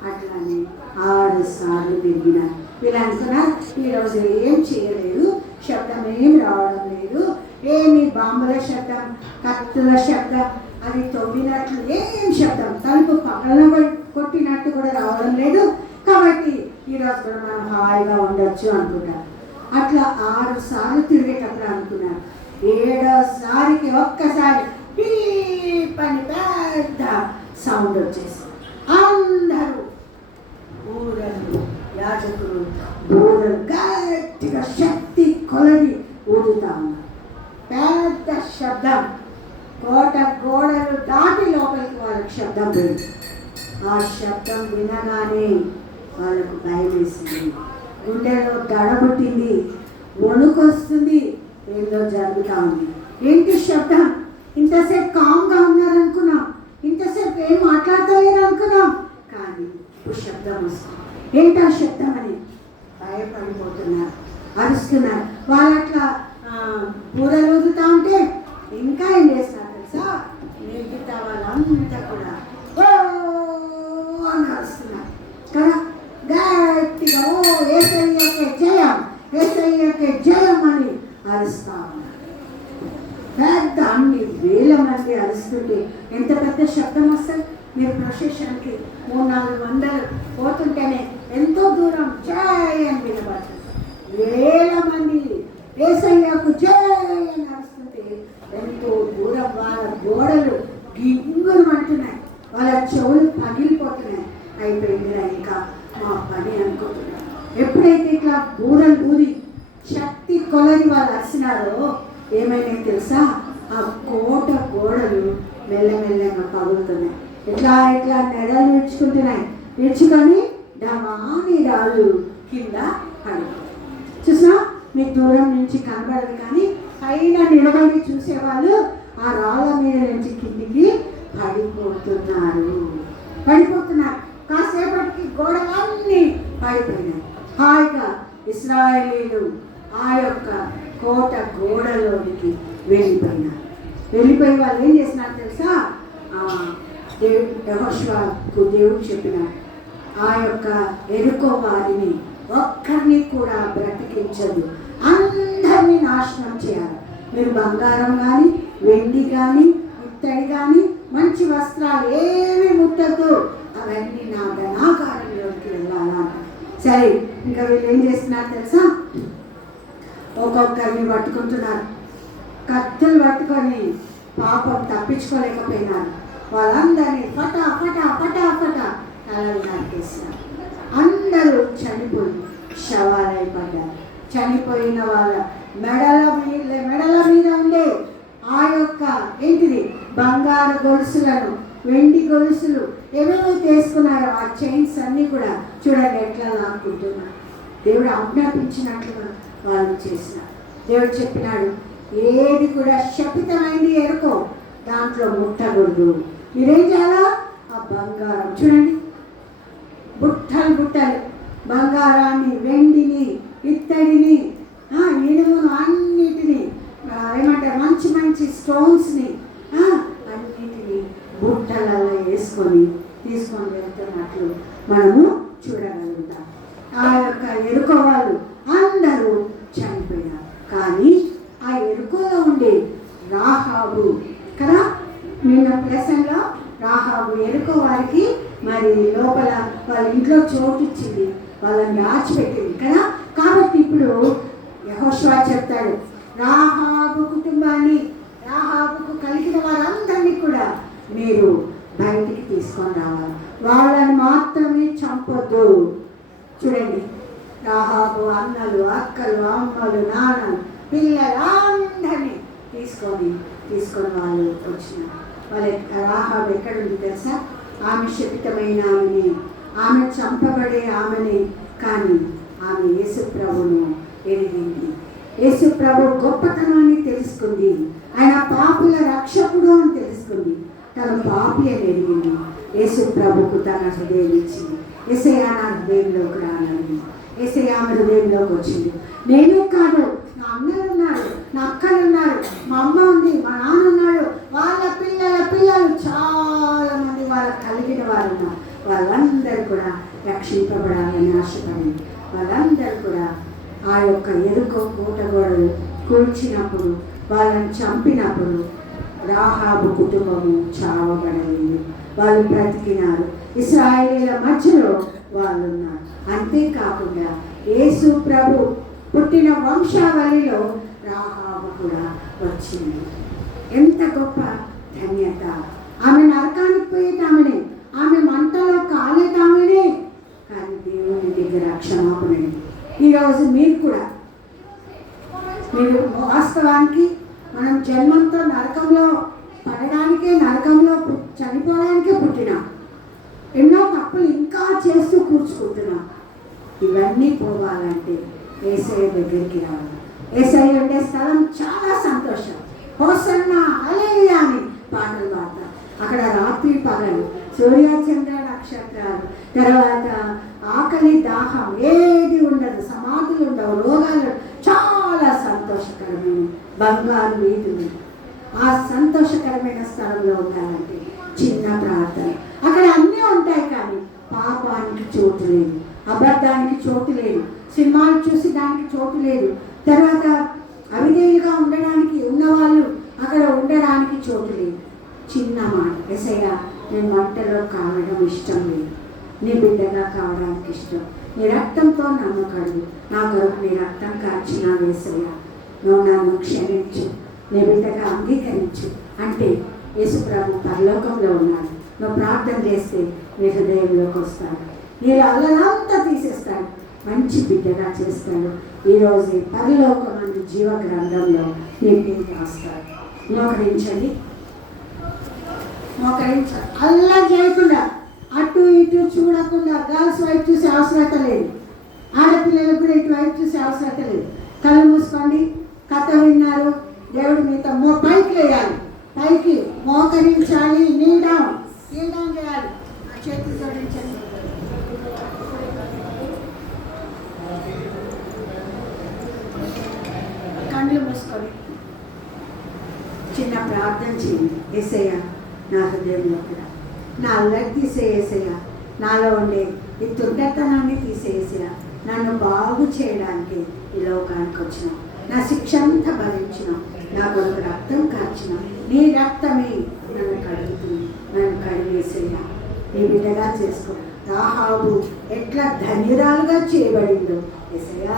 అట్లానే 6 సార్లు తిరిగినారు. వీళ్ళు అనుకున్నారు ఈరోజు ఏం చేయలేదు, శబ్దం ఏం రావడం లేదు, ఏమి బాంబుల శబ్దం, కత్తుల శబ్దం, అది తవ్వినట్లు ఏం శబ్దం, తలుపు పక్కన కొట్టినట్టు కూడా రావడం లేదు, కాబట్టి ఈరోజు కూడా మనం హాయిగా ఉండొచ్చు అనుకున్నారు. అట్లా 6 సార్లు తిరిగేటప్పుడు అనుకున్నారు. 7వసారికి ఒక్కసారి పని పెద్ద సౌండ్ వచ్చేసి అందరూ ఊరలు యాజకులు బూరలు గట్టిగా శక్తి కొలది ఊదుతా ఉన్నారు. పెద్ద శబ్దం, కోట గోడలు దాటి లోపలికి వాళ్ళకి శబ్దం పోయింది. ఆ శబ్దం వినగానే వాళ్ళకు భయం వేసింది, గుండెలో దడబుట్టింది, వణుకొస్తుంది, ఏదో జరుగుతూ ఉంది. ఏంటి శబ్దం? ఇంతసేపు కామ్గా ఉన్నారనుకున్నాం, ఇంతసేపు ఏం మాట్లాడతలేరు అనుకున్నాం, కానీ ఇప్పుడు శబ్దం వస్తుంది. ఏంటి ఆ శబ్దం అని భయపడిపోతున్నారు, అరుస్తున్నారు. వాళ్ళు అట్లా బూరలు ఊదుతూ ఉంటే ఇంకా ఏం చేస్తున్నారు తెలుసా, మిగతా వాళ్ళంతా కూడా ఓ అని అరుస్తున్నారు కదా, గట్టిగా ఓ యేసయ్యకే జయం, యేసయ్యకే జయం అని అరుస్తా ఉన్నారు. పెద్ద అన్ని వేల మంది అరుస్తుంటే ఎంత పెద్ద శబ్దం వస్తుంది. మీరు ప్రొసెషన్కి 300-400 పోతుంటేనే ఎంతో దూరం జై అని వినబడుతుంది. వేల మంది యేసయ్యకు జై అని అరుస్తుంటే ఎంతో దూరం వాళ్ళ గోడలు గింగులు అంటున్నాయి, వాళ్ళ చెవులు పగిలిపోతున్నాయి. అయిపోయిందిరా ఇంకా మా పని అనుకుంటున్నారు. ఎప్పుడైతే ఇట్లా బూరలు ఊరి శక్తి కొలది వాళ్ళు అరిసినారో ఏమైనా తెలుసా, ఆ కోట గోడలు మెల్లమెల్లగా పగులుతున్నాయి. ఇట్లా ఇట్లా నెడలు విడుచుకుంటున్నాయి, విడుచుకొని డమాని రాళ్ళు కింద పడిపోయి. చూసా, మీకు దూరం నుంచి కనబడదు కానీ పైన నిలబడి చూసేవాళ్ళు ఆ రాళ్ళ మీద నుంచి కిందికి పడిపోతున్నారు. కాసేపటికి గోడలన్నీ పడిపోయినాయి. హాయిగా ఇశ్రాయేలీలు ఆ యొక్క కోట గోడలోనికి వెళ్ళిపోయి వాళ్ళు ఏం చేసినారు తెలుసా, యెహోషువకు దేవుడు చెప్పినాడు, ఆ యొక్క యెరికో వారిని ఒక్కరిని కూడా బ్రతికించదు, అందరినీ నాశనం చేయాలి. మీరు బంగారం కానీ వెండి కానీ ఇత్తడి కానీ మంచి వస్త్రాలు ఏమి ముట్టద్దు, అవన్నీ నా ధనాగారంలోకి వెళ్ళాలంట. సరే, ఇంకా వీళ్ళు ఏం చేస్తున్నారు తెలుసా, ఒక్కొక్కరిని పట్టుకుంటున్నారు, కత్తులు పట్టుకొని పాపం తప్పించుకోలేకపోయినారు. వాళ్ళందరినీ ఫటా ఫటా ఫటా ఫటా తలలు నరికేసినారు. అందరూ చనిపోయి శవాలైపడ్డారు. చనిపోయిన వాళ్ళ మెడల మీద ఉండే ఆ యొక్క ఏంటిది బంగారు గొలుసులను, వెండి గొలుసులు ఏమేమి తీసుకున్నారో ఆ చైన్స్ అన్నీ కూడా చూడండి ఎట్లా లాక్కుంటున్నారు. దేవుడు ఆజ్ఞాపించినట్లుగా వాళ్ళు చేసినారు. దేవుడు చెప్పినాడు, ఏది కూడా శపితమైంది ఎరుకో దాంట్లో ముట్టకూడదు. మీరేం చేయాలా, ఆ బంగారం చూడండి, బుట్టలు బంగారాన్ని, వెండిని, ఇత్తడిని, ఇనుమును అన్నిటినీ ఏమంటారు మంచి మంచి స్టోన్స్ని అన్నిటినీ బుట్టలలో వేసుకొని తీసుకొని వెళ్తున్నట్లు మనము చూడగలుగుతాం. ఆ యొక్క ఎరుకో వాళ్ళు అందరూ చనిపోయినారు. కానీ ఆ ఎరుకోలో ఉండే రాహాబు కదా, నిన్న ప్లసంలో రాహాబు ఎరుకో వారికి మరి లోపల వాళ్ళ ఇంట్లో చోటు ఇచ్చింది, వాళ్ళని దాచిపెట్టింది కదా. కాబట్టి ఇప్పుడు యెహోషువ చెప్తాడు, రాహాబు కుటుంబాన్ని, రాహాబుకు కలిగిన వారందరినీ కూడా మీరు బయటికి తీసుకొని రావాలి, వాళ్ళని మాత్రమే చంపొద్దు. చూడండి, రాహాబు అన్నలు, అక్కలు, అమ్మలు, నాన్నలు, పిల్లలు అందరినీ తీసుకొని వాళ్ళు వచ్చినారు. వాళ్ళ రాహాబు ఎక్కడుంది తెలుసా, ఆమె శపితమైన ఆమెని, ఆమె చంపబడే ఆమెని, కానీ ఆమె యేసు ప్రభువును ఎరిగింది. యేసు ప్రభు గొప్పతనాన్ని తెలుసుకుంది, ఆయన పాపుల రక్షకుడు అని తెలుసుకుంది, తన పాపి అని ఎరిగింది. యేసు ప్రభుకు తన హృదయం ఇచ్చింది. యేసయ్య నా హృదయంలోకి రానండి, యేసయ్య ఆమె హృదయంలోకి వచ్చింది. నేనే కాదు, నా అన్నలు ఉన్నారు, నా అక్కలు ఉన్నారు, మా అమ్మ ఉంది, మా నాన్న ఉన్నాడు, వాళ్ళ పిల్లలు చాలా మంది వాళ్ళ రక్షింపబడాలని ఆశపడి వాళ్ళందరూ కూడా ఆ యొక్క ఎరుకో కోటగోడలు కూల్చినప్పుడు, వాళ్ళని చంపినప్పుడు రాహాబు కుటుంబము చావబడలేదు, వాళ్ళు బ్రతికినారు. ఇశ్రాయేలీల మధ్యలో వాళ్ళు ఉన్నారు. అంతేకాకుండా యేసు ప్రభు పుట్టిన వంశావళిలో రాహాబు కూడా వచ్చింది. ఎంత గొప్ప ధన్యత! ఆమె నరకానికి పోయేటామనే, ఆమె మంటలో కాలేటామనే, కానీ దేవుని దగ్గర క్షమాపణ. ఈరోజు మీరు కూడా, మీరు వాస్తవానికి మనం జన్మంతో నరకంలో పడడానికే, నరకంలో చనిపోవడానికే పుట్టినాం. ఎన్నో తప్పులు ఇంకా చేస్తూ కూర్చుకుంటున్నాం. ఇవన్నీ పోవాలంటే యేసయ్య దగ్గరికి రావాలి. యేసయ్య ఉండే స్థలం చాలా సంతోషం. హోసన్నా హల్లెలూయా అని పాటలు పాడతారు. అక్కడ రాత్రి పగలు, సూర్యచంద్ర నక్షత్రాలు, తర్వాత ఆకలి దాహం ఏది ఉండదు, సమాధులు ఉండవు, రోగాలు, చాలా సంతోషకరమైన బంగారు వీధులు. ఆ సంతోషకరమైన స్థలంలో ఉండాలంటే చిన్న ప్రార్థన. అక్కడ అన్నీ ఉంటాయి, కానీ పాపానికి చోటు లేదు, అబద్ధానికి చోటు లేదు, సినిమాలు చూసి దానికి చోటు లేదు, తర్వాత అవిధేయులుగా ఉండడానికి ఉన్నవాళ్ళు అక్కడ ఉండడానికి చోటు లేదు. చిన్న మాట, యేసయ్య నేను మంటలో కావడం ఇష్టం లేదు, నీ బిడ్డగా కావడానికి ఇష్టం, నీ రక్తంతో నన్ను కడుగు, నా కొరకు నీ రక్తం కార్చిన యేసయ్య నువ్వు నన్ను క్షమించు, నీ బిడ్డగా అంగీకరించు అంటే యేసు ప్రభు పరలోకంలో ఉన్నాడు. నువ్వు ప్రార్థన చేస్తే నీ హృదయంలోకి వస్తాడు, నీలో అల్లనంతా తీసేస్తాడు, మంచి బిడ్డగా చేస్తాడు. ఈరోజు పరలోకమందు జీవ గ్రంథంలో నీ పేరు రాస్తాడు. మోకరించండి, మోకరించాలి. అల్లా చేయకుండా, అటు ఇటు చూడకుండా, గర్ల్స్ వైపు చూసే అవసరత లేదు, ఆడపిల్లలకు కూడా ఇటు వైపు చూసే అవసరత లేదు. కళ్ళు మూసుకోండి. కథ విన్నారు, దేవుడు మీతో పైకి వేయాలి, పైకి మోకరించాలి, నీడం చేయాలి. చేతులు జోడించండి. కళ్ళు మూసుకొని చిన్న ప్రార్థన చేయండి. యేసయ్య నా హృదయంలో కూడా నా అల్లరి తీసేసేయ, నాలో ఉండే ఈ దుర్గతనాన్ని తీసేసేయ, నన్ను బాగు చేయడానికి ఈ లోకానికి వచ్చిన, నా శిక్ష అంతా భరించిన, నా కొరకు రక్తం కార్చిన, నీ రక్తమే నన్ను కడుగుతుంది, నన్ను కడిగేసేయ, నీ బిడ్డగా చేసుకో. రాహాబు ఎట్లా ధన్యురాలుగా చేయబడిందో, యేసయ్య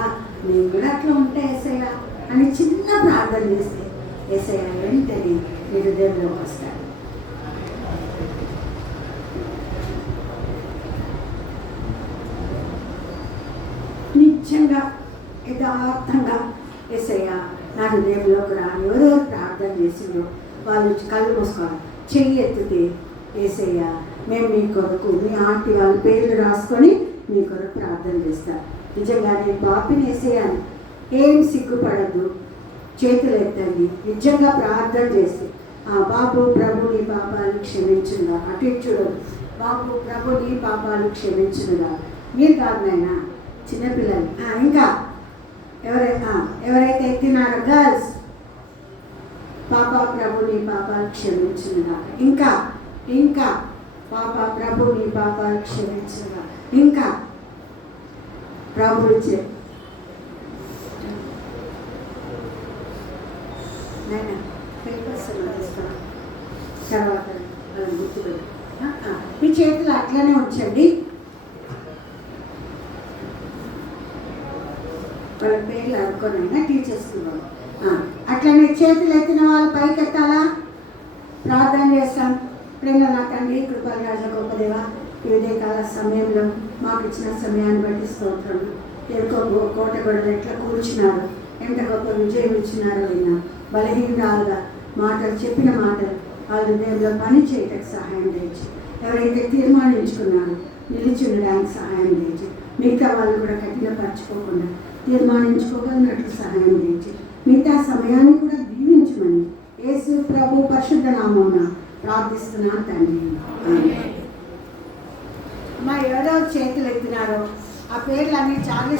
నేను కూడా అట్లా ఉంటా యేసయ్య అని చిన్న ప్రార్థన చేస్తే యేసయ్య వెంటనే నీ హృదయంలోకి వస్తాడు. నిజంగా యథార్థంగా యేసయ్య నా హృదయంలోకి రాని ఎవరెవరు ప్రార్థన చేసిందో వాళ్ళు కళ్ళు మూసుకోవాలి. చెయ్యి ఎత్తితే యేసయ్య మేము మీ కొరకు, మీ ఆంటీ వాళ్ళ పేర్లు రాసుకొని మీ కొరకు ప్రార్థన చేస్తారు. నిజంగా నేను బాపిని యేసయ్యని, ఏం సిగ్గుపడద్దు, చేతులు ఎత్తండి. నిజంగా ప్రార్థన చేస్తే బాబు ప్రభు నీ పాపాలు క్షమించుగా, అటు ఇటు చూడదు, బాబు ప్రభు నీ పాపాలు క్షమించుగా. మీరు కాదు నాయనా, చిన్నపిల్లలు. ఇంకా ఎవరైతే ఎత్తినారో గర్ల్స్, పాప ప్రభు నీ పాపాలు క్షమించుగా. ఇంకా ఇంకా పాప ప్రభు నీ పాపాలు క్షమించుగా. ఇంకా ప్రభు ఇచ్చే నాయన పేపర్స్ తర్వాత గుర్తుపెట్టు. మీ చేతులు అట్లనే ఉంచండి. వాళ్ళ పేర్లు అనుకోనైనా టీచర్స్కి అట్లనే చేతులు ఎత్తిన వాళ్ళు పైకి ఎత్తాలా? ప్రార్థన చేస్తాం. ప్రేమ నా తండ్రి, కృపల రాజ గొప్ప దేవ, ఈ ఉదయకాల సమయంలో మాకు ఇచ్చిన సమయాన్ని బట్టి స్తోత్రం. ఎరుకో కోట గొడవ ఎట్లా కూర్చున్నారు, ఎంత గొప్ప విజయం ఇచ్చినారో విన్నాం. బలహీనాలుగా మాటలు చెప్పిన మాటలు వాళ్ళ హృదయంలో పని చేయటకు సహాయం చేయించి, ఎవరైతే తీర్మానించుకున్నారో నిలిచి ఉండడానికి సహాయం చేయించి, మిగతా వాళ్ళు కూడా కఠినపరచుకోకుండా తీర్మానించుకోగలిగినట్లు సహాయం చేయించి, మిగతా సమయాన్ని కూడా దీవించమని యేసు ప్రభు పరిశుద్ధ నామమున ప్రార్థిస్తున్నాను తండ్రి. ఎవరో చేతులు ఎత్తినారో ఆ పేర్లు అన్నీ చాలా